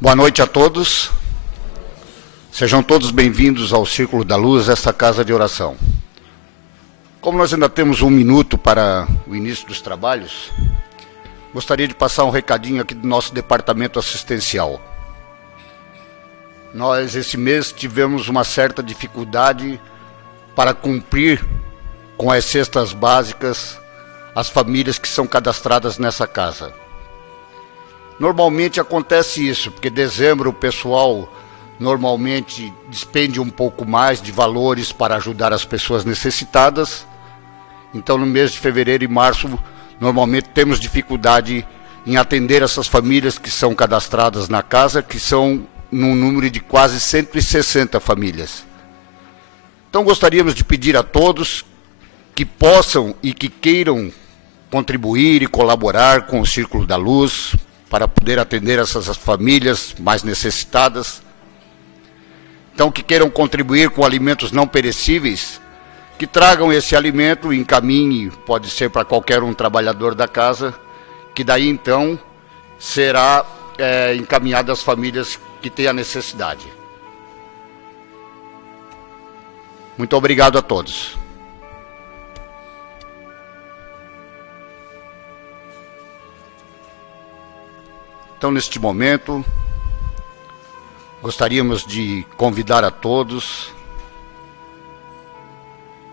Boa noite a todos. Sejam todos bem-vindos ao Círculo da Luz, esta casa de oração. Como nós ainda temos 1 minuto para o início dos trabalhos, gostaria de passar um recadinho aqui do nosso departamento assistencial. Nós, esse mês, tivemos uma certa dificuldade para cumprir com as cestas básicas as famílias que são cadastradas nessa casa. Normalmente acontece isso, porque dezembro o pessoal normalmente despende um pouco mais de valores para ajudar as pessoas necessitadas. Então no mês de fevereiro e março, normalmente temos dificuldade em atender essas famílias que são cadastradas na casa, que são num número de quase 160 famílias. Então gostaríamos de pedir a todos que possam e que queiram contribuir e colaborar com o Círculo da Luz, para poder atender essas famílias mais necessitadas. Então, que queiram contribuir com alimentos não perecíveis, que tragam esse alimento e encaminhem, pode ser para qualquer um trabalhador da casa, que daí então será encaminhado às famílias que têm a necessidade. Muito obrigado a todos. Então, neste momento, gostaríamos de convidar a todos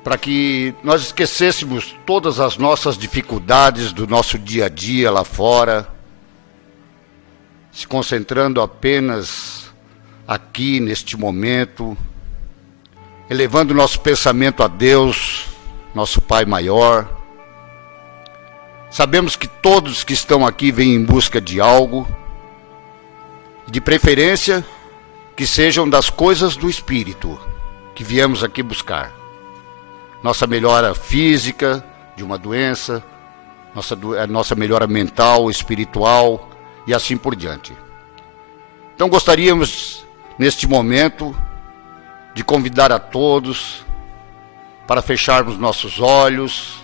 para que nós esquecêssemos todas as nossas dificuldades do nosso dia a dia lá fora, se concentrando apenas aqui, neste momento, elevando nosso pensamento a Deus, nosso Pai maior. Sabemos que todos que estão aqui vêm em busca de algo, de preferência que sejam das coisas do Espírito que viemos aqui buscar. Nossa melhora física de uma doença, nossa melhora mental, espiritual e assim por diante. Então gostaríamos, neste momento, de convidar a todos para fecharmos nossos olhos,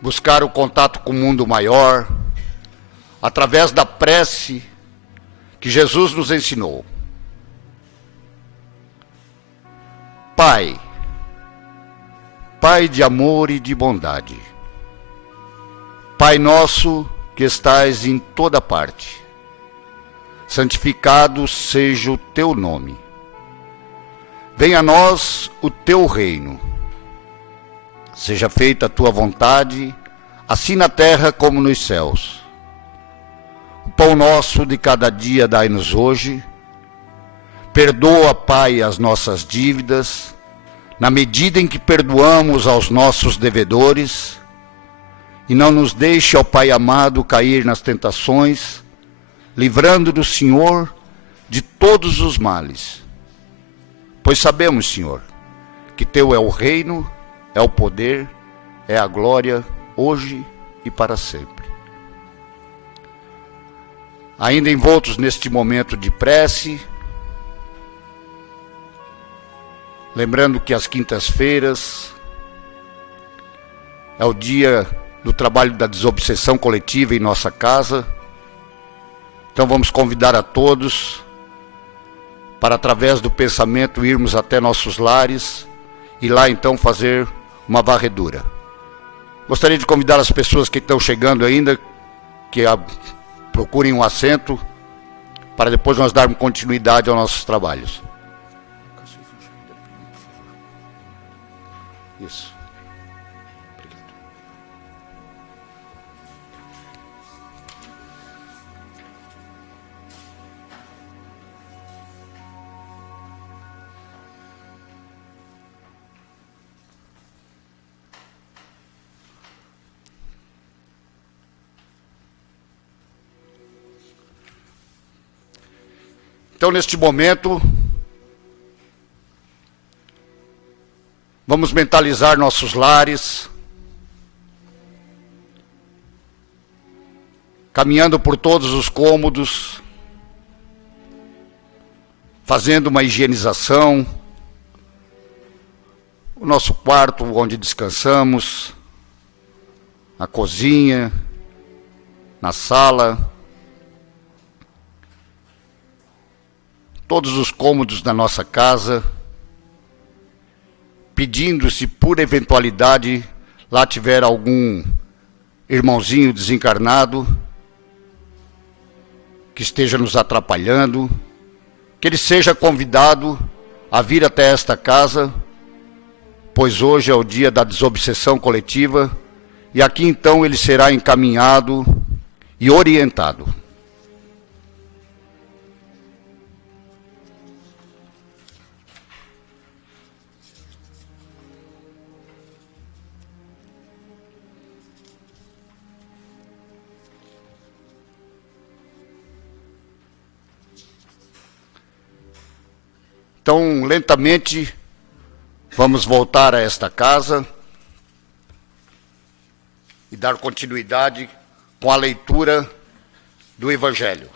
buscar o contato com o mundo maior, através da prece que Jesus nos ensinou. Pai, Pai de amor e de bondade, Pai nosso que estais em toda parte, santificado seja o teu nome. Venha a nós o teu reino. Seja feita a tua vontade, assim na terra como nos céus. O pão nosso de cada dia dai-nos hoje. Perdoa, Pai, as nossas dívidas, na medida em que perdoamos aos nossos devedores. E não nos deixe, ó Pai amado, cair nas tentações, livrando do Senhor de todos os males. Pois sabemos, Senhor, que teu é o reino, é o poder, é a glória, hoje e para sempre. Ainda envoltos neste momento de prece, lembrando que as quintas-feiras é o dia do trabalho da desobsessão coletiva em nossa casa. Então vamos convidar a todos para, através do pensamento, irmos até nossos lares e lá então fazer uma varredura. Gostaria de convidar as pessoas que estão chegando ainda, que procurem um assento, para depois nós darmos continuidade aos nossos trabalhos. Isso. Obrigado. Então, neste momento, vamos mentalizar nossos lares, caminhando por todos os cômodos, fazendo uma higienização, o nosso quarto onde descansamos, a cozinha, na sala, todos os cômodos da nossa casa, pedindo se por eventualidade lá tiver algum irmãozinho desencarnado que esteja nos atrapalhando, que ele seja convidado a vir até esta casa, pois hoje é o dia da desobsessão coletiva, e aqui então ele será encaminhado e orientado. Então, lentamente, vamos voltar a esta casa e dar continuidade com a leitura do Evangelho.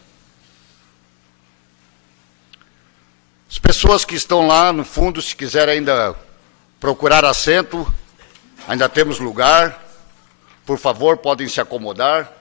As pessoas que estão lá no fundo, se quiserem ainda procurar assento, ainda temos lugar. Por favor, podem se acomodar.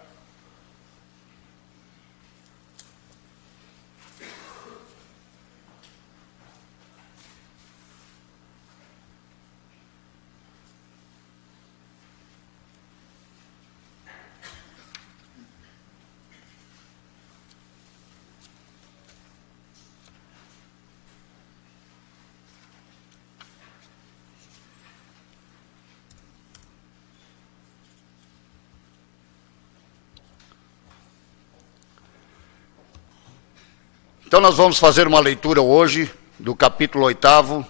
Então nós vamos fazer uma leitura hoje do capítulo 8º.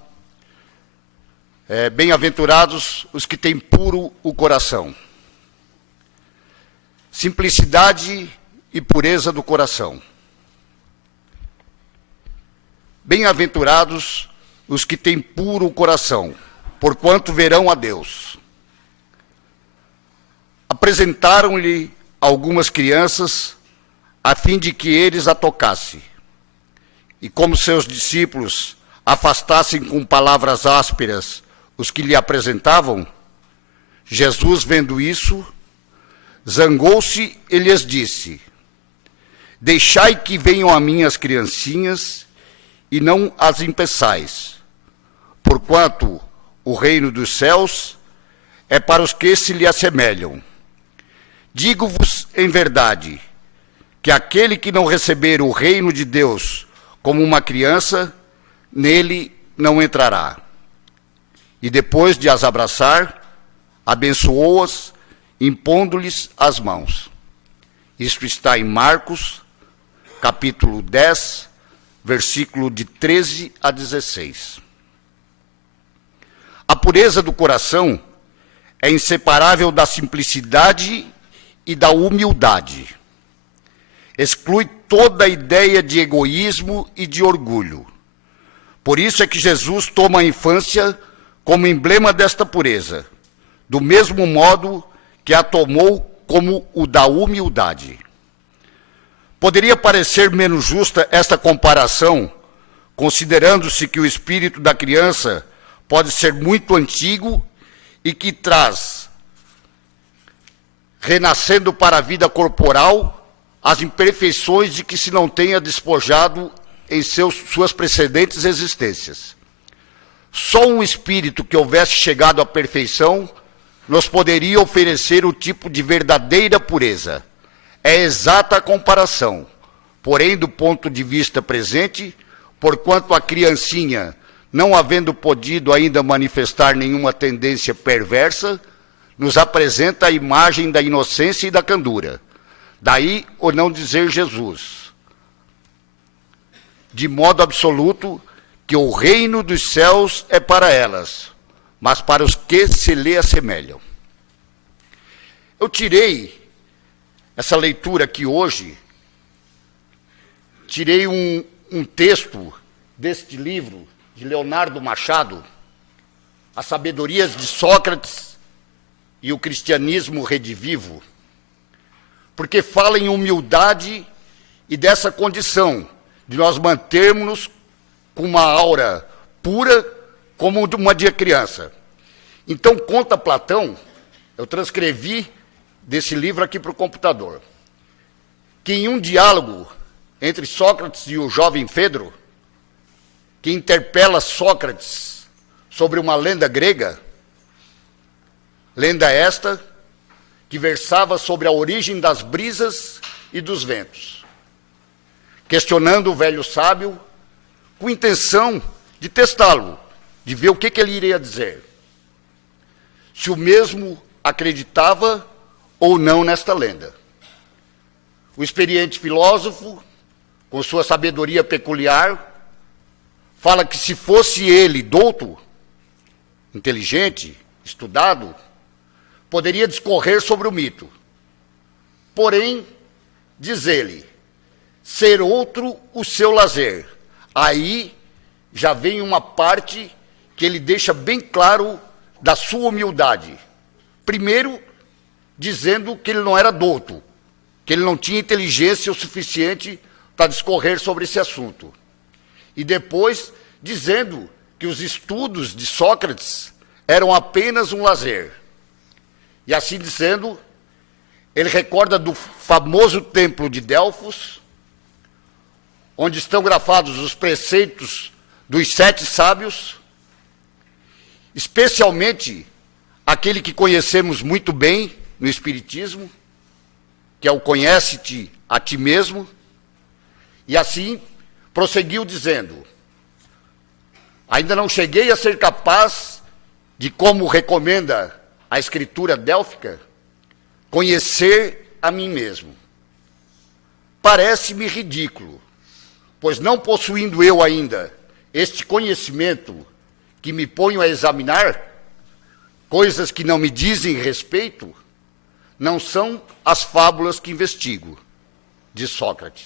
Bem-aventurados os que têm puro o coração. Simplicidade e pureza do coração. Bem-aventurados os que têm puro o coração, porquanto verão a Deus. Apresentaram-lhe algumas crianças, a fim de que eles a tocassem. E como seus discípulos afastassem com palavras ásperas os que lhe apresentavam, Jesus, vendo isso, zangou-se e lhes disse: Deixai que venham a mim as criancinhas, e não as impeçais, porquanto o reino dos céus é para os que se lhe assemelham. Digo-vos em verdade, que aquele que não receber o reino de Deus como uma criança, nele não entrará. E depois de as abraçar, abençoou-as, impondo-lhes as mãos. Isto está em Marcos, capítulo 10, versículo de 13 a 16. A pureza do coração é inseparável da simplicidade e da humildade. Exclui toda a ideia de egoísmo e de orgulho. Por isso é que Jesus toma a infância como emblema desta pureza, do mesmo modo que a tomou como o da humildade. Poderia parecer menos justa esta comparação, considerando-se que o espírito da criança pode ser muito antigo e que traz, renascendo para a vida corporal, as imperfeições de que se não tenha despojado em suas precedentes existências. Só um espírito que houvesse chegado à perfeição nos poderia oferecer o tipo de verdadeira pureza. É exata a comparação, porém do ponto de vista presente, porquanto a criancinha, não havendo podido ainda manifestar nenhuma tendência perversa, nos apresenta a imagem da inocência e da candura. Daí o não dizer Jesus, de modo absoluto, que o reino dos céus é para elas, mas para os que se lhe assemelham. Eu tirei essa leitura aqui hoje, tirei um texto deste livro, de Leonardo Machado, As Sabedorias de Sócrates e o Cristianismo Redivivo, porque fala em humildade e dessa condição de nós mantermos-nos com uma aura pura como de uma criança. Então, conta Platão, eu transcrevi desse livro aqui para o computador, que em um diálogo entre Sócrates e o jovem Fedro, que interpela Sócrates sobre uma lenda grega, lenda esta que versava sobre a origem das brisas e dos ventos, questionando o velho sábio com intenção de testá-lo, de ver o que ele iria dizer, se o mesmo acreditava ou não nesta lenda. O experiente filósofo, com sua sabedoria peculiar, fala que se fosse ele douto, inteligente, estudado, poderia discorrer sobre o mito. Porém, diz ele, ser outro o seu lazer. Aí já vem uma parte que ele deixa bem claro da sua humildade. Primeiro, dizendo que ele não era douto, que ele não tinha inteligência o suficiente para discorrer sobre esse assunto. E depois, dizendo que os estudos de Sócrates eram apenas um lazer. E assim dizendo, ele recorda do famoso templo de Delfos, onde estão gravados os preceitos dos 7 sábios, especialmente aquele que conhecemos muito bem no Espiritismo, que é o conhece-te a ti mesmo, e assim prosseguiu dizendo, ainda não cheguei a ser capaz de, como recomenda a escritura délfica, conhecer a mim mesmo. Parece-me ridículo, pois não possuindo eu ainda este conhecimento que me ponho a examinar, coisas que não me dizem respeito, não são as fábulas que investigo, diz Sócrates,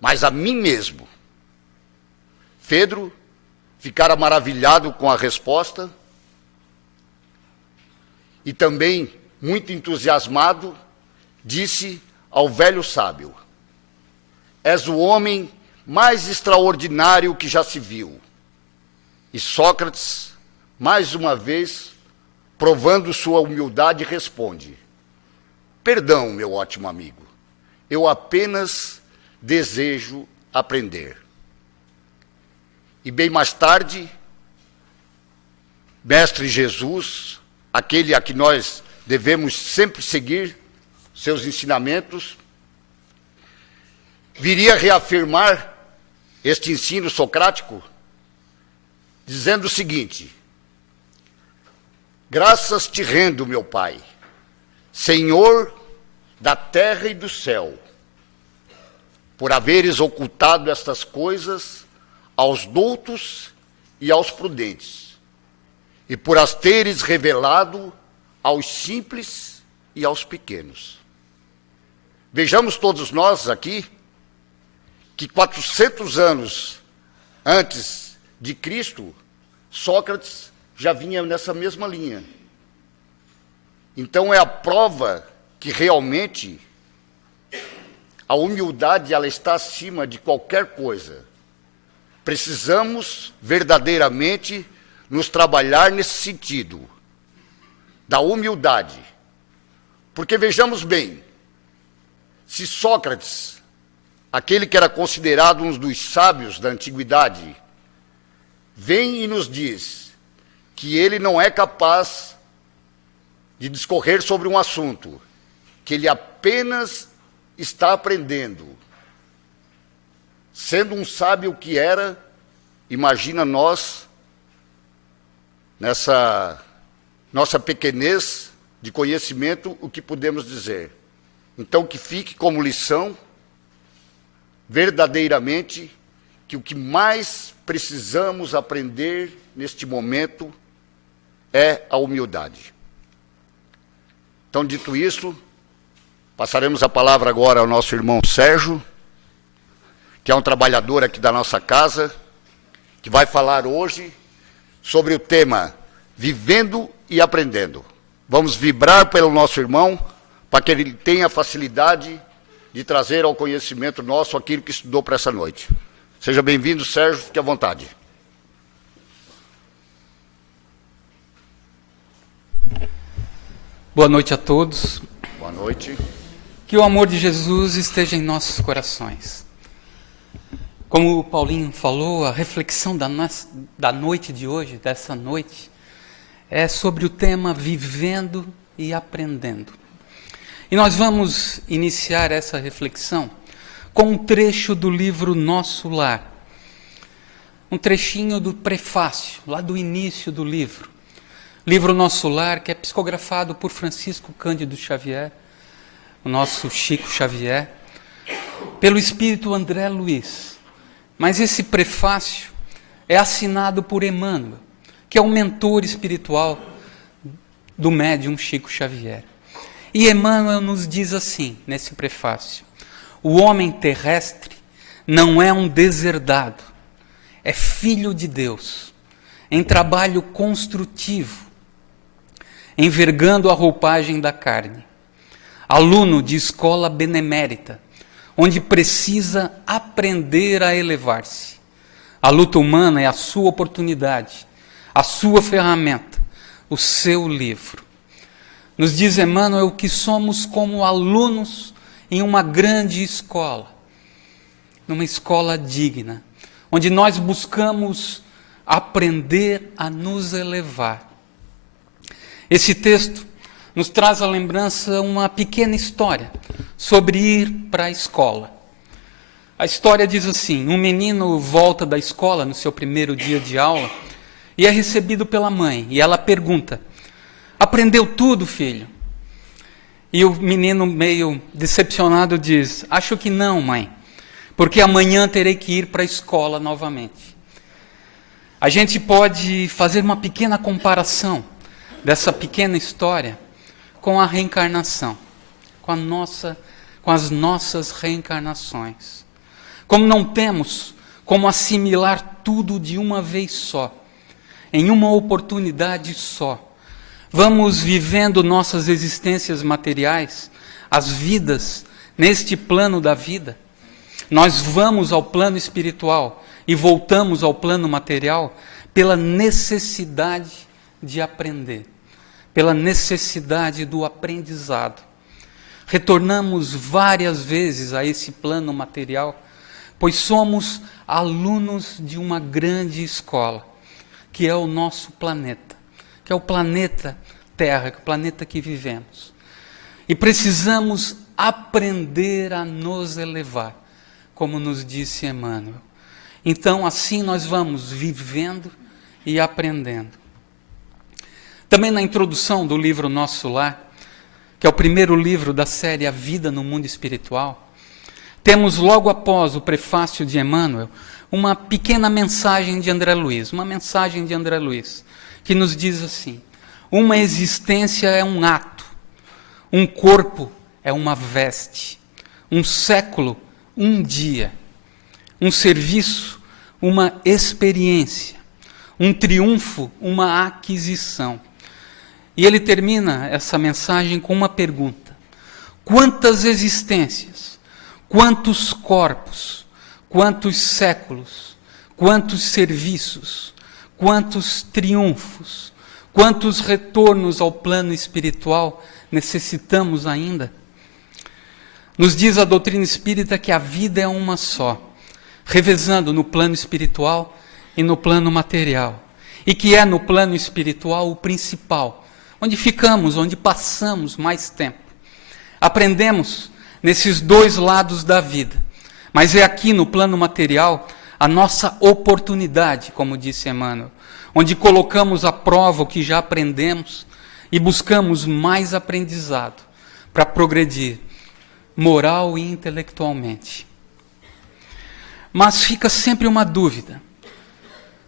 mas a mim mesmo. Fedro ficara maravilhado com a resposta e também, muito entusiasmado, disse ao velho sábio, és o homem mais extraordinário que já se viu. E Sócrates, mais uma vez, provando sua humildade, responde, perdão, meu ótimo amigo, eu apenas desejo aprender. E bem mais tarde, Mestre Jesus, aquele a que nós devemos sempre seguir seus ensinamentos, viria reafirmar este ensino socrático, dizendo o seguinte, graças te rendo, meu Pai, Senhor da terra e do céu, por haveres ocultado estas coisas aos doutos e aos prudentes, e por as teres revelado aos simples e aos pequenos. Vejamos todos nós aqui que 400 anos antes de Cristo, Sócrates já vinha nessa mesma linha. Então é a prova que realmente a humildade ela está acima de qualquer coisa. Precisamos verdadeiramente nos trabalhar nesse sentido, da humildade. Porque vejamos bem, se Sócrates, aquele que era considerado um dos sábios da antiguidade, vem e nos diz que ele não é capaz de discorrer sobre um assunto, que ele apenas está aprendendo. Sendo um sábio que era, imagina nós, nessa nossa pequenez de conhecimento, o que podemos dizer. Então, que fique como lição, verdadeiramente, que o que mais precisamos aprender neste momento é a humildade. Então, dito isso, passaremos a palavra agora ao nosso irmão Sérgio, que é um trabalhador aqui da nossa casa, que vai falar hoje sobre o tema Vivendo e Aprendendo. Vamos vibrar pelo nosso irmão, para que ele tenha facilidade de trazer ao conhecimento nosso aquilo que estudou para essa noite. Seja bem-vindo, Sérgio, fique à vontade. Boa noite a todos. Boa noite. Que o amor de Jesus esteja em nossos corações. Como o Paulinho falou, a reflexão da noite de hoje, dessa noite, é sobre o tema vivendo e aprendendo. E nós vamos iniciar essa reflexão com um trecho do livro Nosso Lar. Um trechinho do prefácio, lá do início do livro. Livro Nosso Lar, que é psicografado por Francisco Cândido Xavier, o nosso Chico Xavier, pelo espírito André Luiz. Mas esse prefácio é assinado por Emmanuel, que é o mentor espiritual do médium Chico Xavier. E Emmanuel nos diz assim, nesse prefácio: o homem terrestre não é um deserdado, é filho de Deus, em trabalho construtivo, envergando a roupagem da carne. Aluno de escola benemérita, onde precisa aprender a elevar-se. A luta humana é a sua oportunidade, a sua ferramenta, o seu livro. Nos diz Emmanuel que somos como alunos em uma grande escola, numa escola digna, onde nós buscamos aprender a nos elevar. Esse texto nos traz à lembrança uma pequena história sobre ir para a escola. A história diz assim: um menino volta da escola no seu primeiro dia de aula e é recebido pela mãe. E ela pergunta: aprendeu tudo, filho? E o menino, meio decepcionado, diz: acho que não, mãe, porque amanhã terei que ir para a escola novamente. A gente pode fazer uma pequena comparação dessa pequena história com a reencarnação, com as nossas reencarnações. Como não temos como assimilar tudo de uma vez só, em uma oportunidade só, vamos vivendo nossas existências materiais, as vidas neste plano da vida. Nós vamos ao plano espiritual e voltamos ao plano material pela necessidade de aprender, pela necessidade do aprendizado. Retornamos várias vezes a esse plano material, pois somos alunos de uma grande escola, que é o nosso planeta, que é o planeta Terra, que é o planeta que vivemos. E precisamos aprender a nos elevar, como nos disse Emmanuel. Então, assim nós vamos vivendo e aprendendo. Também na introdução do livro Nosso Lar, que é o primeiro livro da série A Vida no Mundo Espiritual, temos logo após o prefácio de Emmanuel uma pequena mensagem de André Luiz, que nos diz assim: uma existência é um ato, um corpo é uma veste, um século, um dia, um serviço, uma experiência, um triunfo, uma aquisição. E ele termina essa mensagem com uma pergunta: quantas existências, quantos corpos, quantos séculos, quantos serviços, quantos triunfos, quantos retornos ao plano espiritual necessitamos ainda? Nos diz a doutrina espírita que a vida é uma só, revezando no plano espiritual e no plano material. E que é no plano espiritual o principal, onde ficamos, onde passamos mais tempo. Aprendemos nesses dois lados da vida, mas é aqui no plano material a nossa oportunidade, como disse Emmanuel, onde colocamos à prova o que já aprendemos e buscamos mais aprendizado para progredir moral e intelectualmente. Mas fica sempre uma dúvida: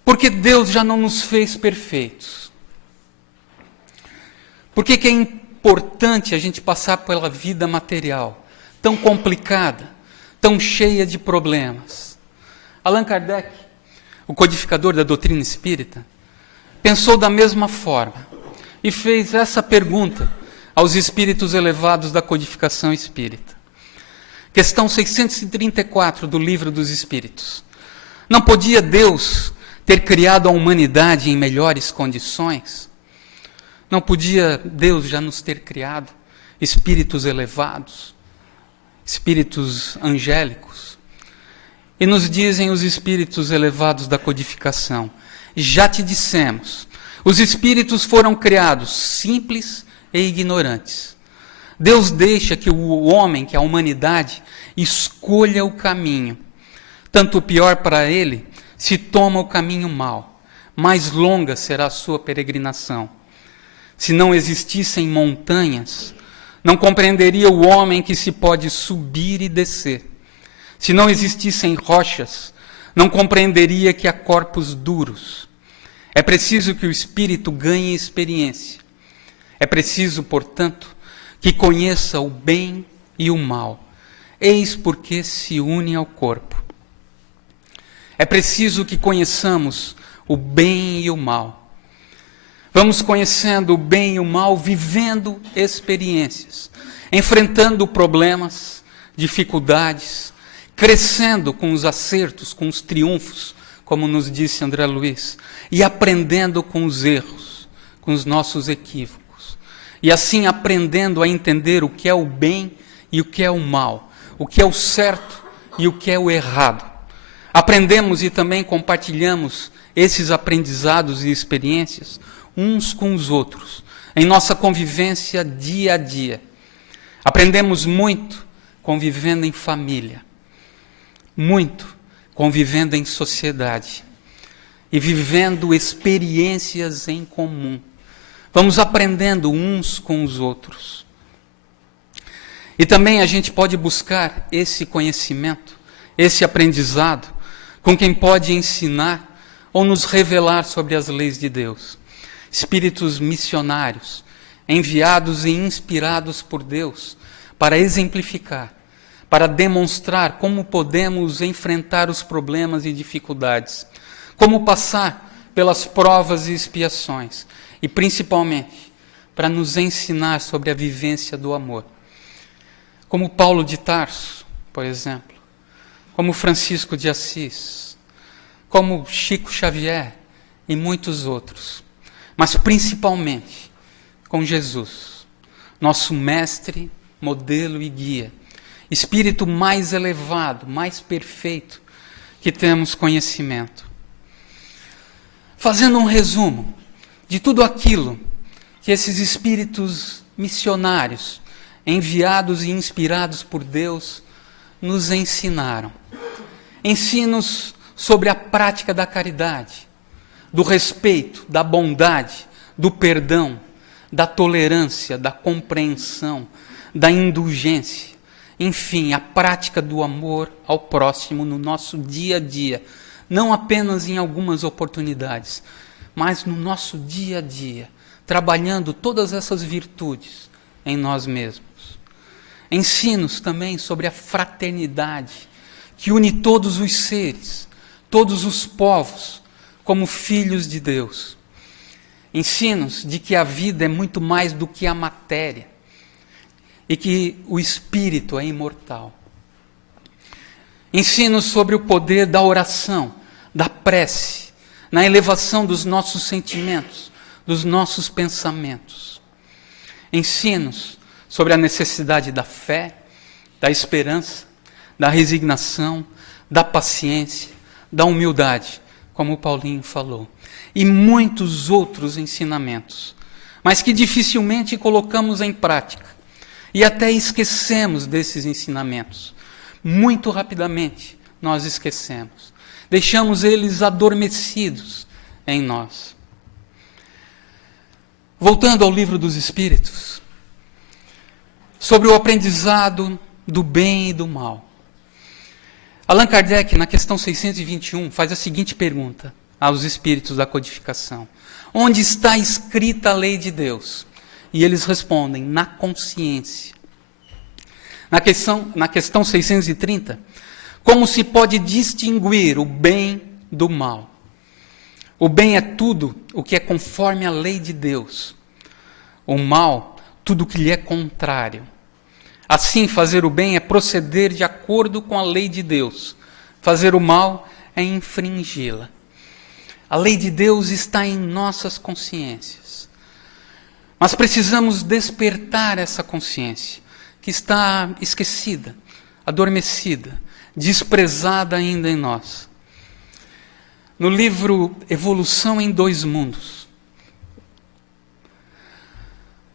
por que Deus já não nos fez perfeitos? Por que é importante a gente passar pela vida material, tão complicada, tão cheia de problemas? Allan Kardec, o codificador da doutrina espírita, pensou da mesma forma e fez essa pergunta aos espíritos elevados da codificação espírita. Questão 634 do Livro dos Espíritos. Não podia Deus ter criado a humanidade em melhores condições? Não podia Deus já nos ter criado espíritos elevados, espíritos angélicos? E nos dizem os espíritos elevados da codificação: já te dissemos, os espíritos foram criados simples e ignorantes. Deus deixa que o homem, que a humanidade, escolha o caminho. Tanto pior para ele, se toma o caminho mau. Mais longa será a sua peregrinação. Se não existissem montanhas, não compreenderia o homem que se pode subir e descer. Se não existissem rochas, não compreenderia que há corpos duros. É preciso que o espírito ganhe experiência. É preciso, portanto, que conheça o bem e o mal. Eis porque se une ao corpo. É preciso que conheçamos o bem e o mal. Vamos conhecendo o bem e o mal, vivendo experiências, enfrentando problemas, dificuldades, crescendo com os acertos, com os triunfos, como nos disse André Luiz, e aprendendo com os erros, com os nossos equívocos. E assim aprendendo a entender o que é o bem e o que é o mal, o que é o certo e o que é o errado. Aprendemos e também compartilhamos esses aprendizados e experiências uns com os outros, em nossa convivência dia a dia. Aprendemos muito convivendo em família, muito convivendo em sociedade e vivendo experiências em comum. Vamos aprendendo uns com os outros. E também a gente pode buscar esse conhecimento, esse aprendizado, com quem pode ensinar ou nos revelar sobre as leis de Deus. Espíritos missionários, enviados e inspirados por Deus para exemplificar, para demonstrar como podemos enfrentar os problemas e dificuldades, como passar pelas provas e expiações, e principalmente para nos ensinar sobre a vivência do amor. Como Paulo de Tarso, por exemplo, como Francisco de Assis, como Chico Xavier e muitos outros. Mas principalmente com Jesus, nosso mestre, modelo e guia, espírito mais elevado, mais perfeito que temos conhecimento. Fazendo um resumo de tudo aquilo que esses espíritos missionários, enviados e inspirados por Deus, nos ensinaram. Ensinos sobre a prática da caridade, do respeito, da bondade, do perdão, da tolerância, da compreensão, da indulgência, enfim, a prática do amor ao próximo no nosso dia a dia, não apenas em algumas oportunidades, mas no nosso dia a dia, trabalhando todas essas virtudes em nós mesmos. Ensinos também sobre a fraternidade, que une todos os seres, todos os povos, como filhos de Deus. Ensinos de que a vida é muito mais do que a matéria e que o espírito é imortal. Ensinos sobre o poder da oração, da prece, na elevação dos nossos sentimentos, dos nossos pensamentos. Ensinos sobre a necessidade da fé, da esperança, da resignação, da paciência, da humildade, como o Paulinho falou, e muitos outros ensinamentos, mas que dificilmente colocamos em prática, e até esquecemos desses ensinamentos. Muito rapidamente nós esquecemos, deixamos eles adormecidos em nós. Voltando ao Livro dos Espíritos, sobre o aprendizado do bem e do mal. Allan Kardec, na questão 621, faz a seguinte pergunta aos espíritos da codificação: onde está escrita a lei de Deus? E eles respondem: na consciência. Na questão 630, como se pode distinguir o bem do mal? O bem é tudo o que é conforme a lei de Deus. O mal, tudo o que lhe é contrário. Assim, fazer o bem é proceder de acordo com a lei de Deus. Fazer o mal é infringi-la. A lei de Deus está em nossas consciências. Mas precisamos despertar essa consciência, que está esquecida, adormecida, desprezada ainda em nós. No livro Evolução em Dois Mundos,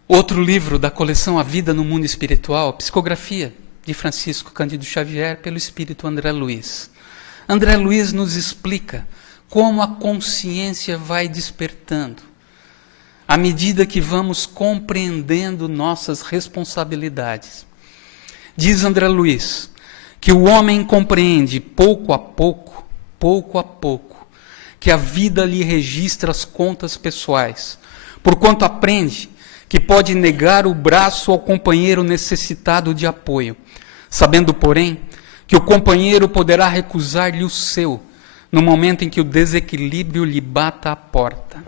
outro livro da coleção A Vida no Mundo Espiritual, psicografia de Francisco Cândido Xavier pelo espírito André Luiz. André Luiz nos explica como a consciência vai despertando à medida que vamos compreendendo nossas responsabilidades. Diz André Luiz que o homem compreende pouco a pouco, que a vida lhe registra as contas pessoais, porquanto aprende que pode negar o braço ao companheiro necessitado de apoio, sabendo, porém, que o companheiro poderá recusar-lhe o seu, no momento em que o desequilíbrio lhe bata à porta.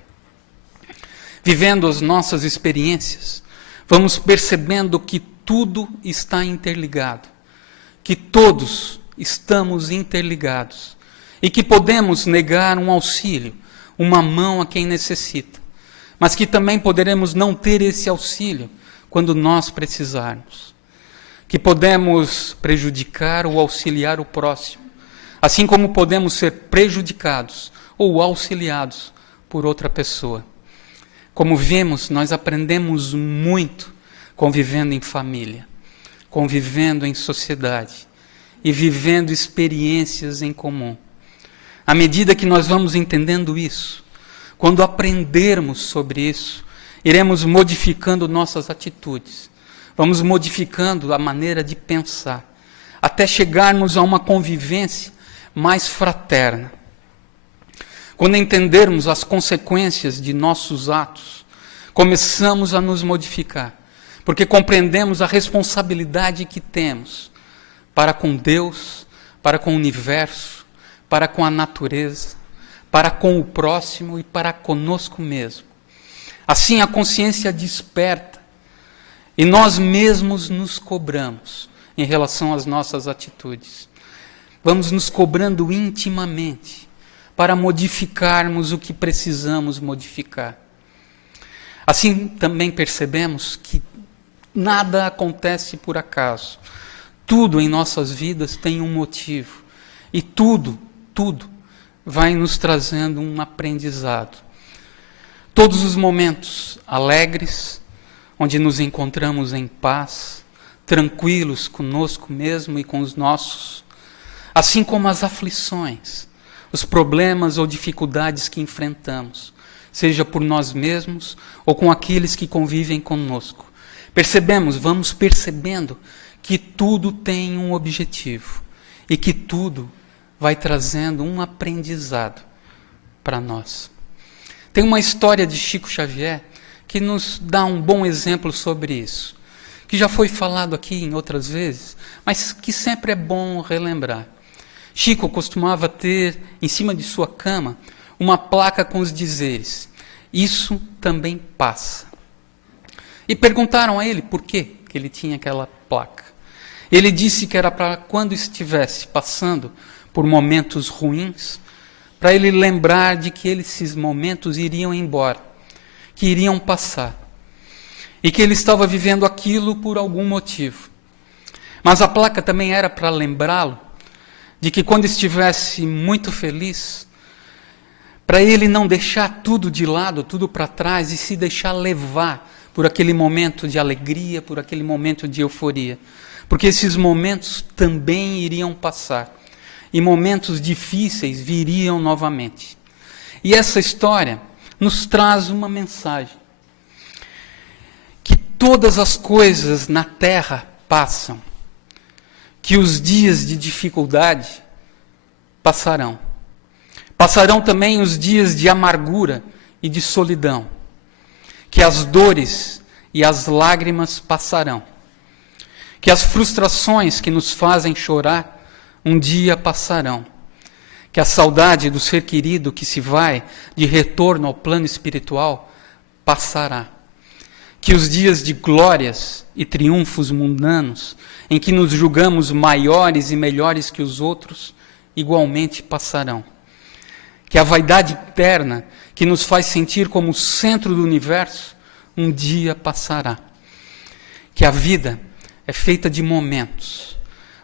Vivendo as nossas experiências, vamos percebendo que tudo está interligado, que todos estamos interligados e que podemos negar um auxílio, uma mão a quem necessita, mas que também poderemos não ter esse auxílio quando nós precisarmos, que podemos prejudicar ou auxiliar o próximo, assim como podemos ser prejudicados ou auxiliados por outra pessoa. Como vimos, nós aprendemos muito convivendo em família, convivendo em sociedade e vivendo experiências em comum. À medida que nós vamos entendendo isso, quando aprendermos sobre isso, iremos modificando nossas atitudes, vamos modificando a maneira de pensar, até chegarmos a uma convivência mais fraterna. Quando entendermos as consequências de nossos atos, começamos a nos modificar, porque compreendemos a responsabilidade que temos para com Deus, para com o universo, para com a natureza, para com o próximo e para conosco mesmo. Assim a consciência desperta e nós mesmos nos cobramos em relação às nossas atitudes. Vamos nos cobrando intimamente para modificarmos o que precisamos modificar. Assim também percebemos que nada acontece por acaso. Tudo em nossas vidas tem um motivo. E tudo vai nos trazendo um aprendizado. Todos os momentos alegres, onde nos encontramos em paz, tranquilos conosco mesmo e com os nossos, assim como as aflições, os problemas ou dificuldades que enfrentamos, seja por nós mesmos ou com aqueles que convivem conosco. Vamos percebendo que tudo tem um objetivo e que tudo vai trazendo um aprendizado para nós. Tem uma história de Chico Xavier que nos dá um bom exemplo sobre isso, que já foi falado aqui em outras vezes, mas que sempre é bom relembrar. Chico costumava ter em cima de sua cama uma placa com os dizeres: "Isso também passa". E perguntaram a ele por que ele tinha aquela placa. Ele disse que era para quando estivesse passando por momentos ruins, para ele lembrar de que esses momentos iriam embora, que iriam passar, e que ele estava vivendo aquilo por algum motivo. Mas a placa também era para lembrá-lo de que quando estivesse muito feliz, para ele não deixar tudo de lado, tudo para trás, e se deixar levar por aquele momento de alegria, por aquele momento de euforia. Porque esses momentos também iriam passar. E momentos difíceis viriam novamente. E essa história nos traz uma mensagem. Que todas as coisas na terra passam. Que os dias de dificuldade passarão. Passarão também os dias de amargura e de solidão. Que as dores e as lágrimas passarão. Que as frustrações que nos fazem chorar um dia passarão. Que a saudade do ser querido que se vai de retorno ao plano espiritual passará. Que os dias de glórias e triunfos mundanos, em que nos julgamos maiores e melhores que os outros, igualmente passarão. Que a vaidade interna, que nos faz sentir como o centro do universo, um dia passará. Que a vida é feita de momentos,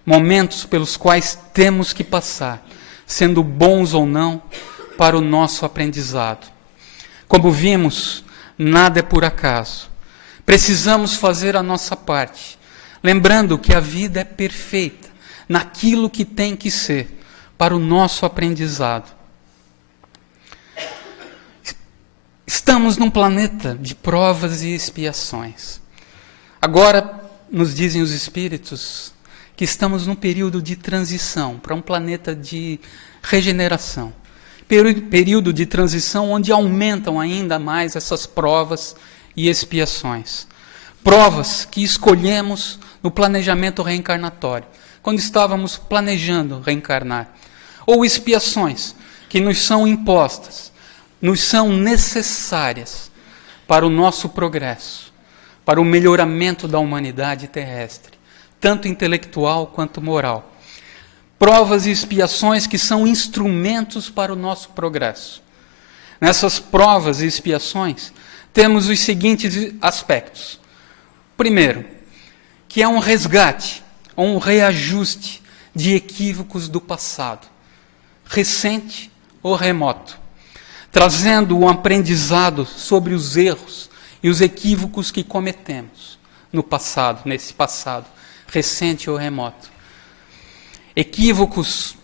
momentos pelos quais temos que passar, sendo bons ou não, para o nosso aprendizado. Como vimos, nada é por acaso. Precisamos fazer a nossa parte, lembrando que a vida é perfeita naquilo que tem que ser para o nosso aprendizado. Estamos num planeta de provas e expiações. Agora, nos dizem os Espíritos que estamos num período de transição para um planeta de regeneração. Período de transição onde aumentam ainda mais essas provas e expiações. Provas que escolhemos no planejamento reencarnatório, quando estávamos planejando reencarnar. Ou expiações que nos são impostas, nos são necessárias para o nosso progresso, para o melhoramento da humanidade terrestre, tanto intelectual quanto moral. Provas e expiações que são instrumentos para o nosso progresso. Nessas provas e expiações, temos os seguintes aspectos. Primeiro, que é um resgate, ou um reajuste de equívocos do passado, recente ou remoto, trazendo um aprendizado sobre os erros e os equívocos que cometemos no passado, nesse passado, recente ou remoto. Equívocos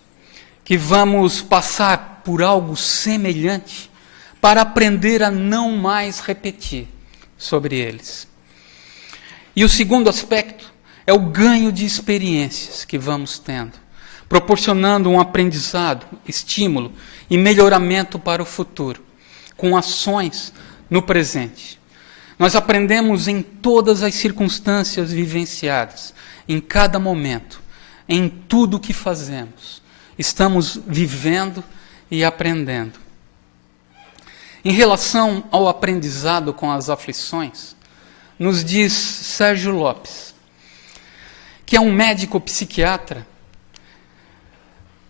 que vamos passar por algo semelhante para aprender a não mais repetir sobre eles. E o segundo aspecto é o ganho de experiências que vamos tendo, proporcionando um aprendizado, estímulo e melhoramento para o futuro, com ações no presente. Nós aprendemos em todas as circunstâncias vivenciadas, em cada momento, em tudo o que fazemos. Estamos vivendo e aprendendo. Em relação ao aprendizado com as aflições, nos diz Sérgio Lopes, que é um médico psiquiatra,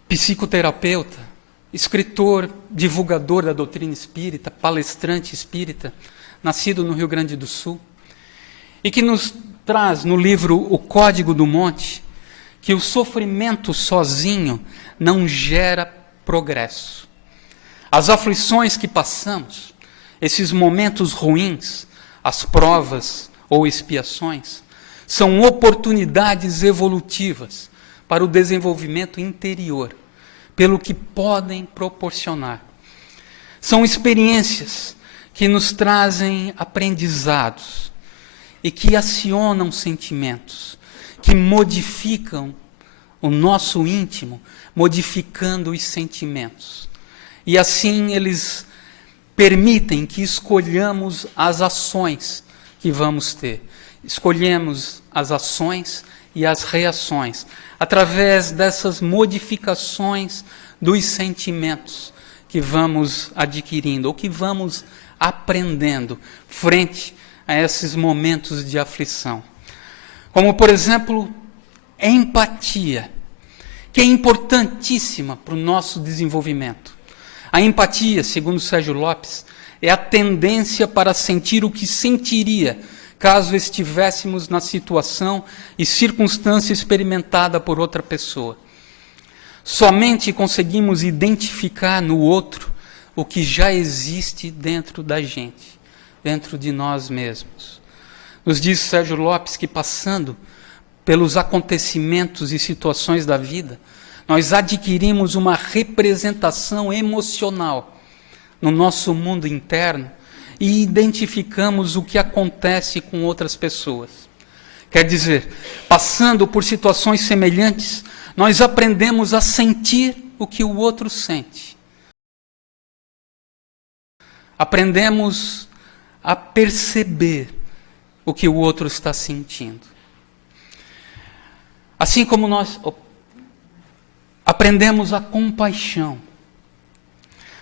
psicoterapeuta, escritor, divulgador da doutrina espírita, palestrante espírita, nascido no Rio Grande do Sul, e que nos traz no livro O Código do Monte que o sofrimento sozinho não gera progresso. As aflições que passamos, esses momentos ruins, as provas ou expiações, são oportunidades evolutivas para o desenvolvimento interior, pelo que podem proporcionar. São experiências que nos trazem aprendizados e que acionam sentimentos, que modificam o nosso íntimo, modificando os sentimentos. E assim eles permitem que escolhamos as ações que vamos ter. Escolhemos as ações e as reações, através dessas modificações dos sentimentos que vamos adquirindo, ou que vamos aprendendo, frente a esses momentos de aflição. Como, por exemplo, empatia, que é importantíssima para o nosso desenvolvimento. A empatia, segundo Sérgio Lopes, é a tendência para sentir o que sentiria caso estivéssemos na situação e circunstância experimentada por outra pessoa. Somente conseguimos identificar no outro o que já existe dentro da gente, dentro de nós mesmos. Nos diz Sérgio Lopes que, passando pelos acontecimentos e situações da vida, nós adquirimos uma representação emocional no nosso mundo interno e identificamos o que acontece com outras pessoas. Quer dizer, passando por situações semelhantes, nós aprendemos a sentir o que o outro sente. Aprendemos a perceber o que o outro está sentindo. Assim como nós aprendemos a compaixão.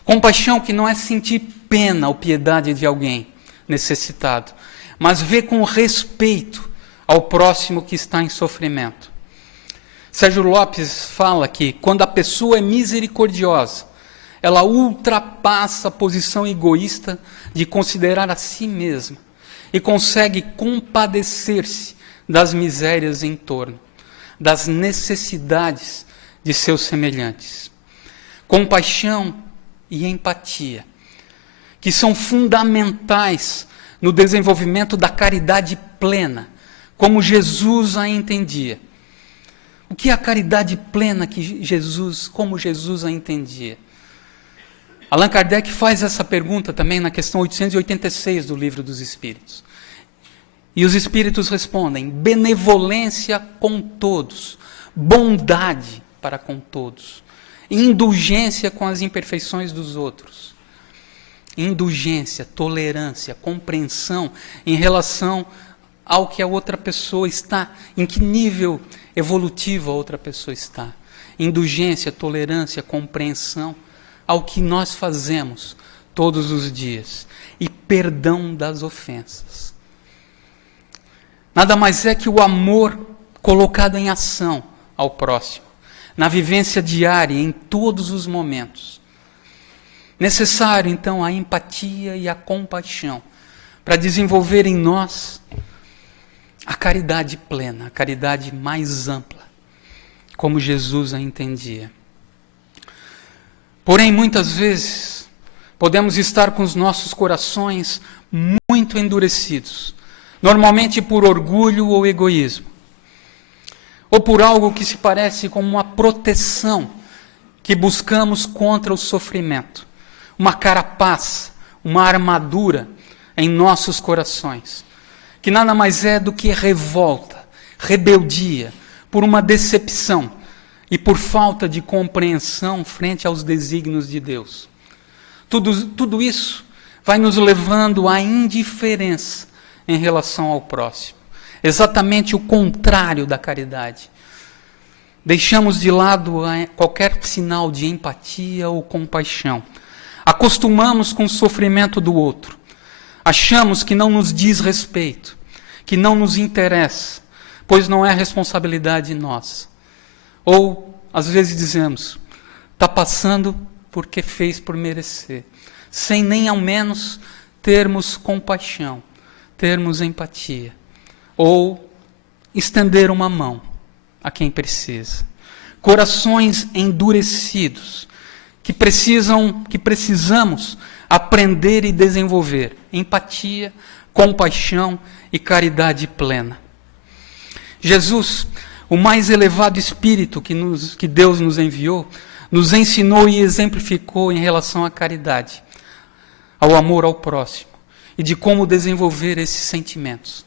Compaixão que não é sentir pena ou piedade de alguém necessitado, mas ver com respeito ao próximo que está em sofrimento. Sérgio Lopes fala que quando a pessoa é misericordiosa, ela ultrapassa a posição egoísta de considerar a si mesma e consegue compadecer-se das misérias em torno. das necessidades de seus semelhantes. Compaixão e empatia, que são fundamentais no desenvolvimento da caridade plena, como Jesus a entendia. O que é a caridade plena como Jesus a entendia? Allan Kardec faz essa pergunta também na questão 886 do Livro dos Espíritos. E os Espíritos respondem: benevolência com todos, bondade para com todos, indulgência com as imperfeições dos outros, indulgência, tolerância, compreensão em relação ao que a outra pessoa está, em que nível evolutivo a outra pessoa está. Indulgência, tolerância, compreensão ao que nós fazemos todos os dias. E perdão das ofensas. Nada mais é que o amor colocado em ação ao próximo, na vivência diária, em todos os momentos. Necessário, então, a empatia e a compaixão para desenvolver em nós a caridade plena, a caridade mais ampla, como Jesus a entendia. Porém, muitas vezes, podemos estar com os nossos corações muito endurecidos, normalmente por orgulho ou egoísmo, ou por algo que se parece com uma proteção que buscamos contra o sofrimento, uma carapaça, uma armadura em nossos corações, que nada mais é do que revolta, rebeldia, por uma decepção e por falta de compreensão frente aos desígnios de Deus. Tudo isso vai nos levando à indiferença em relação ao próximo. Exatamente o contrário da caridade. Deixamos de lado qualquer sinal de empatia ou compaixão. Acostumamos com o sofrimento do outro. Achamos que não nos diz respeito, que não nos interessa, pois não é responsabilidade nossa. Ou, às vezes dizemos, está passando porque fez por merecer, sem nem ao menos termos compaixão, termos empatia. Ou estender uma mão a quem precisa. Corações endurecidos, que precisamos aprender e desenvolver empatia, compaixão e caridade plena. Jesus, o mais elevado Espírito que Deus nos enviou, nos ensinou e exemplificou em relação à caridade, ao amor ao próximo e de como desenvolver esses sentimentos.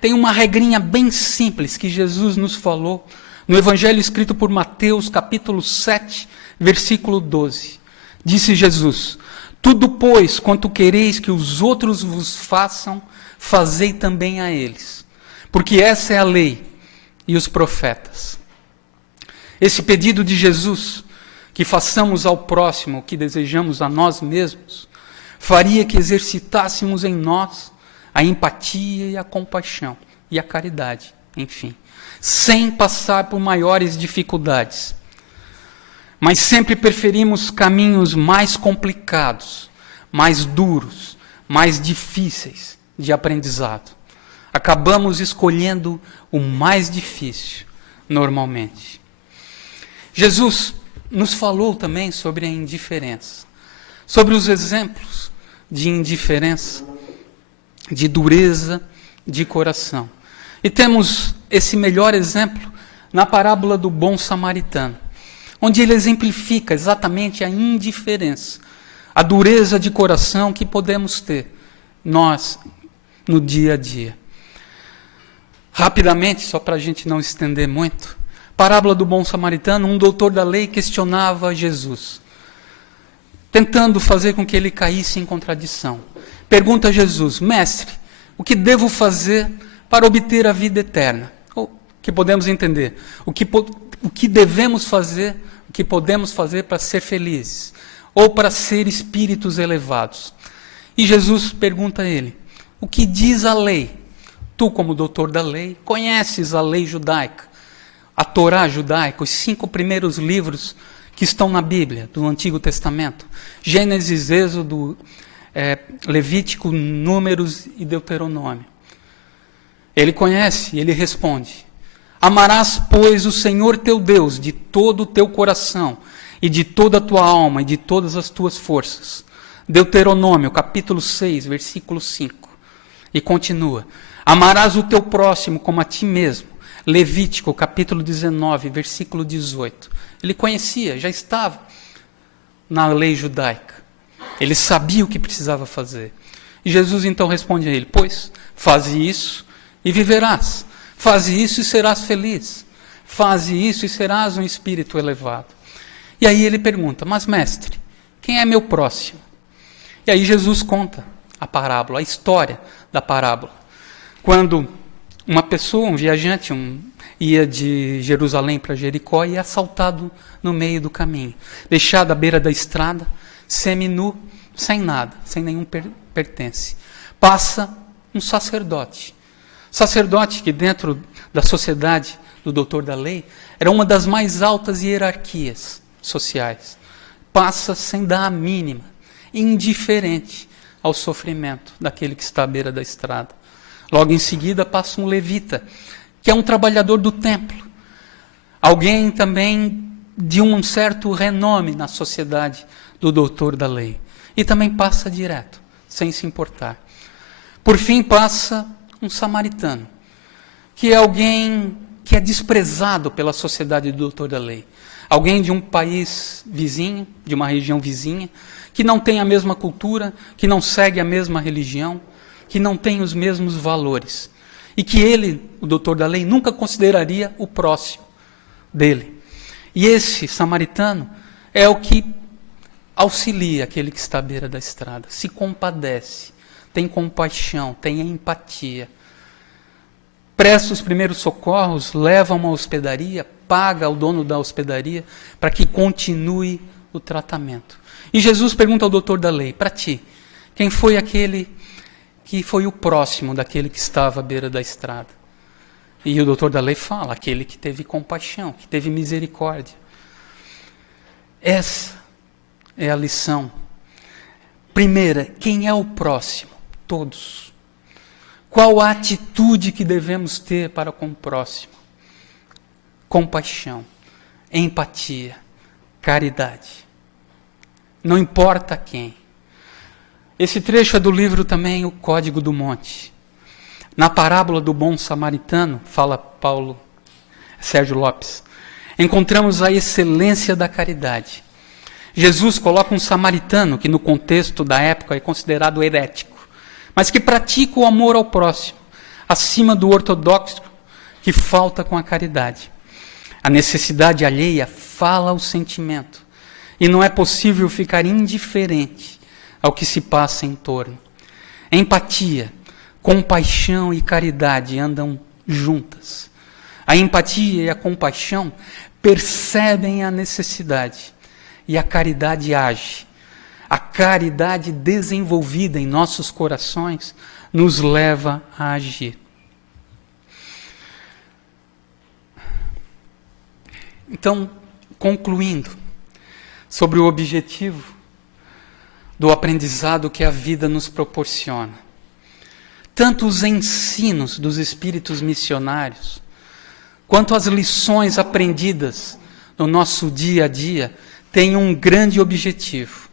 Tem uma regrinha bem simples que Jesus nos falou no Evangelho escrito por Mateus, capítulo 7, versículo 12. Disse Jesus: tudo, pois, quanto quereis que os outros vos façam, fazei também a eles. Porque essa é a lei e os profetas. Esse pedido de Jesus, que façamos ao próximo o que desejamos a nós mesmos, faria que exercitássemos em nós a empatia e a compaixão e a caridade, enfim, sem passar por maiores dificuldades. Mas sempre preferimos caminhos mais complicados, mais duros, mais difíceis de aprendizado. Acabamos escolhendo o mais difícil, normalmente. Jesus nos falou também sobre a indiferença, sobre os exemplos de indiferença, de dureza de coração. E temos esse melhor exemplo na parábola do bom samaritano, onde ele exemplifica exatamente a indiferença, a dureza de coração que podemos ter nós no dia a dia. Rapidamente, só para a gente não estender muito, parábola do bom samaritano, um doutor da lei questionava Jesus, tentando fazer com que ele caísse em contradição. Pergunta a Jesus: mestre, o que devo fazer para obter a vida eterna? Ou, que podemos entender, o que devemos fazer, o que podemos fazer para ser felizes, ou para ser espíritos elevados. E Jesus pergunta a ele: o que diz a lei? Tu, como doutor da lei, conheces a lei judaica, a Torá judaica, os 5 primeiros livros que estão na Bíblia, do Antigo Testamento: Gênesis, Êxodo, Levítico, Números e Deuteronômio. Ele conhece e ele responde: Amarás, pois, o Senhor teu Deus de todo o teu coração, e de toda a tua alma, e de todas as tuas forças. Deuteronômio, capítulo 6, versículo 5. E continua. Amarás o teu próximo como a ti mesmo. Levítico, capítulo 19, versículo 18. Ele conhecia, já estava na lei judaica. Ele sabia o que precisava fazer. E Jesus então responde a ele: pois, faze isso e viverás. Faze isso e serás feliz. Faze isso e serás um espírito elevado. E aí ele pergunta: mas mestre, quem é meu próximo? E aí Jesus conta a parábola, a história da parábola. Quando uma pessoa, um viajante, ia de Jerusalém para Jericó e é assaltado no meio do caminho. Deixado à beira da estrada, seminu, sem nada, sem nenhum pertence. Passa um sacerdote. Sacerdote que dentro da sociedade do doutor da lei era uma das mais altas hierarquias sociais. Passa sem dar a mínima, indiferente ao sofrimento daquele que está à beira da estrada. Logo em seguida passa um levita, que é um trabalhador do templo. Alguém também de um certo renome na sociedade do doutor da lei. E também passa direto, sem se importar. Por fim passa um samaritano, que é alguém que é desprezado pela sociedade do doutor da lei. Alguém de um país vizinho, de uma região vizinha, que não tem a mesma cultura, que não segue a mesma religião, que não tem os mesmos valores. E que ele, o doutor da lei, nunca consideraria o próximo dele. E esse samaritano é o que auxilia aquele que está à beira da estrada, se compadece, tem compaixão, tem empatia. Presta os primeiros socorros, leva a uma hospedaria, paga ao dono da hospedaria para que continue o tratamento. E Jesus pergunta ao doutor da lei: para ti, quem foi aquele que foi o próximo daquele que estava à beira da estrada? E o doutor da lei fala: aquele que teve compaixão, que teve misericórdia. Essa é a lição. Primeira, quem é o próximo? Todos. Qual a atitude que devemos ter para com o próximo? Compaixão, empatia, caridade. Não importa quem. Esse trecho é do livro também O Código do Monte. Na parábola do bom samaritano, fala Sérgio Lopes, encontramos a excelência da caridade. Jesus coloca um samaritano, que no contexto da época é considerado herético, mas que pratica o amor ao próximo, acima do ortodoxo que falta com a caridade. A necessidade alheia fala ao sentimento, e não é possível ficar indiferente ao que se passa em torno. Empatia, compaixão e caridade andam juntas. A empatia e a compaixão percebem a necessidade, e a caridade age. A caridade desenvolvida em nossos corações nos leva a agir. Então, concluindo sobre o objetivo do aprendizado que a vida nos proporciona. Tanto os ensinos dos espíritos missionários, quanto as lições aprendidas no nosso dia a dia, têm um grande objetivo,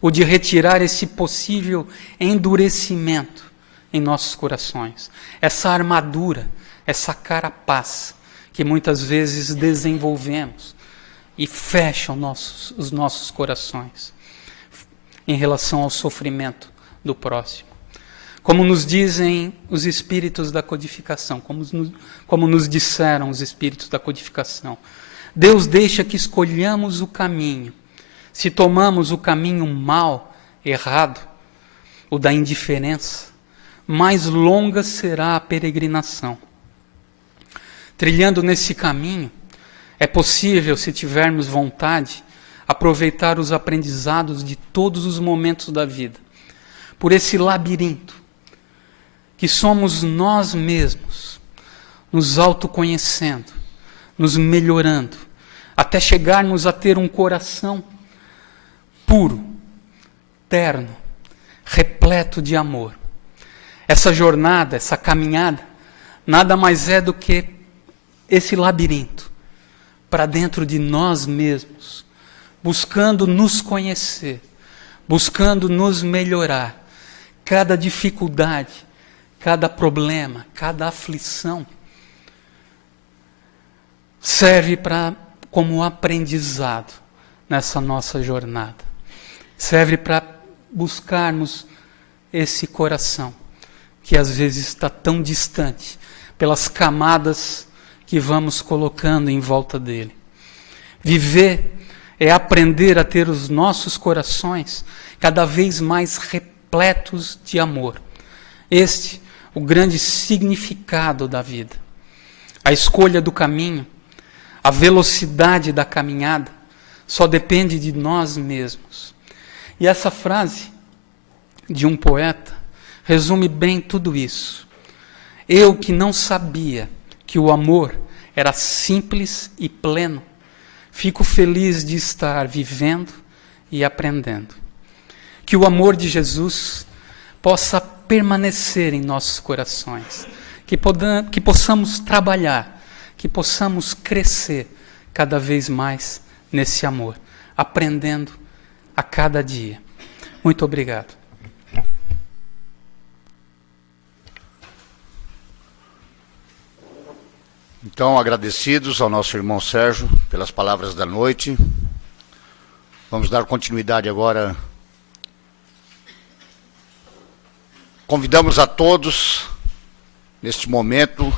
o de retirar esse possível endurecimento em nossos corações, essa armadura, essa carapaça que muitas vezes desenvolvemos e fecha os nossos corações em relação ao sofrimento do próximo. Como nos dizem os espíritos da codificação, como nos disseram os espíritos da codificação, Deus deixa que escolhamos o caminho. Se tomamos o caminho mal, errado, o da indiferença, mais longa será a peregrinação. Trilhando nesse caminho, é possível, se tivermos vontade, aproveitar os aprendizados de todos os momentos da vida. Por esse labirinto, que somos nós mesmos, nos autoconhecendo, nos melhorando, até chegarmos a ter um coração puro, terno, repleto de amor. Essa jornada, essa caminhada, nada mais é do que esse labirinto para dentro de nós mesmos, buscando nos conhecer, buscando nos melhorar. Cada dificuldade, cada problema, cada aflição serve como aprendizado nessa nossa jornada. Serve para buscarmos esse coração que às vezes está tão distante pelas camadas que vamos colocando em volta dele. Viver é aprender a ter os nossos corações cada vez mais repletos de amor. Este, o grande significado da vida. A escolha do caminho, a velocidade da caminhada, só depende de nós mesmos. E essa frase de um poeta resume bem tudo isso. Eu que não sabia que o amor era simples e pleno, fico feliz de estar vivendo e aprendendo. Que o amor de Jesus possa permanecer em nossos corações, que possamos trabalhar, que possamos crescer cada vez mais nesse amor, aprendendo a cada dia. Muito obrigado. Então, agradecidos ao nosso irmão Sérgio pelas palavras da noite. Vamos dar continuidade agora. Convidamos a todos, neste momento,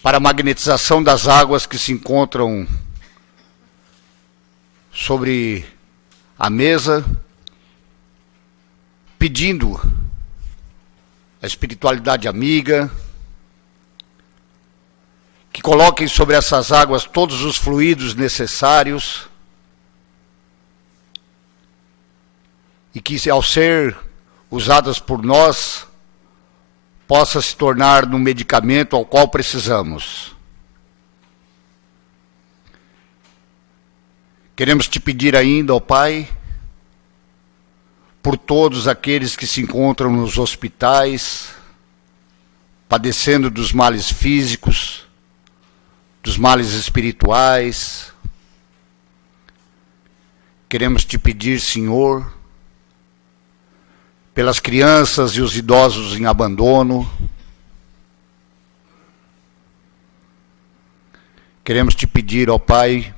para a magnetização das águas que se encontram sobre a mesa, pedindo a espiritualidade amiga, que coloquem sobre essas águas todos os fluidos necessários e que, ao ser usadas por nós, possa se tornar no medicamento ao qual precisamos. Queremos te pedir ainda, ó Pai, por todos aqueles que se encontram nos hospitais, padecendo dos males físicos, dos males espirituais. Queremos te pedir, Senhor, pelas crianças e os idosos em abandono. Queremos te pedir, ó Pai,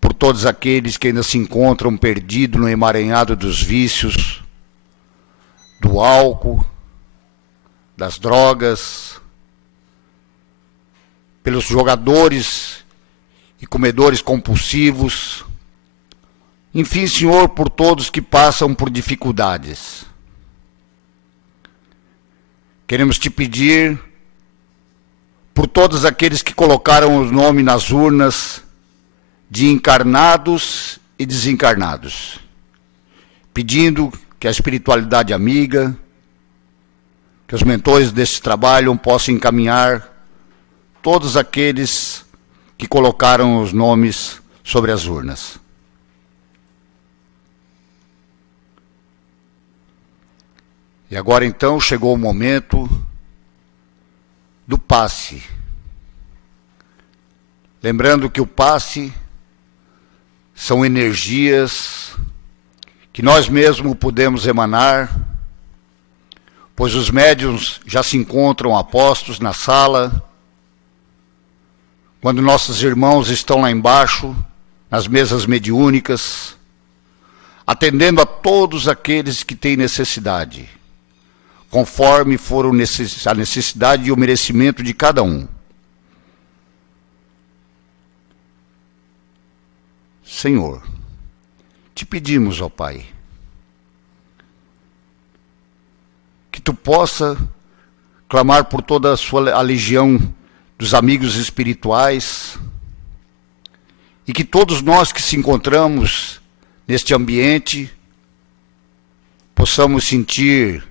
por todos aqueles que ainda se encontram perdidos no emaranhado dos vícios, do álcool, das drogas, pelos jogadores e comedores compulsivos, enfim, Senhor, por todos que passam por dificuldades. Queremos te pedir por todos aqueles que colocaram o nome nas urnas de encarnados e desencarnados, pedindo que a espiritualidade amiga, que os mentores deste trabalho possam encaminhar todos aqueles que colocaram os nomes sobre as urnas. E agora então chegou o momento do passe. Lembrando que o passe são energias que nós mesmos podemos emanar, pois os médiuns já se encontram apostos na sala, quando nossos irmãos estão lá embaixo, nas mesas mediúnicas, atendendo a todos aqueles que têm necessidade, conforme for a necessidade e o merecimento de cada um. Senhor, te pedimos, ó Pai, que tu possa clamar por toda a legião dos amigos espirituais e que todos nós que se encontramos neste ambiente possamos sentir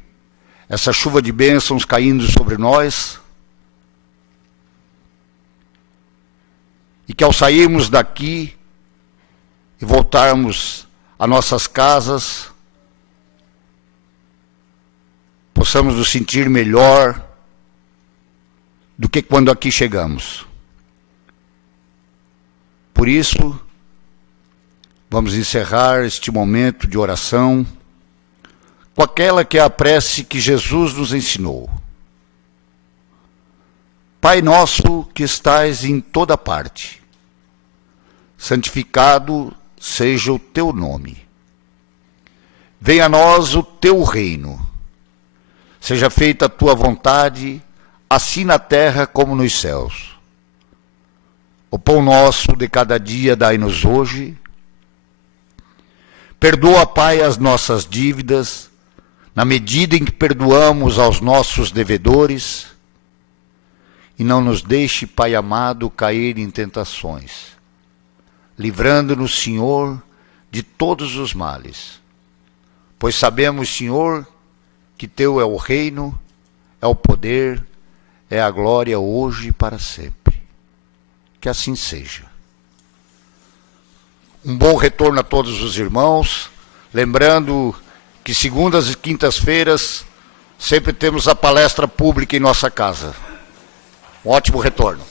essa chuva de bênçãos caindo sobre nós e que ao sairmos daqui e voltarmos a nossas casas, possamos nos sentir melhor, do que quando aqui chegamos. Por isso, vamos encerrar este momento de oração com aquela que é a prece que Jesus nos ensinou. Pai nosso que estais em toda parte, santificado seja o teu nome. Venha a nós o teu reino. Seja feita a tua vontade, assim na terra como nos céus. O pão nosso de cada dia dai-nos hoje. Perdoa, Pai, as nossas dívidas, na medida em que perdoamos aos nossos devedores. E não nos deixe, Pai amado, cair em tentações, livrando-nos, Senhor, de todos os males. Pois sabemos, Senhor, que teu é o reino, é o poder, é a glória hoje e para sempre. Que assim seja. Um bom retorno a todos os irmãos, lembrando que segundas e quintas-feiras sempre temos a palestra pública em nossa casa. Um ótimo retorno.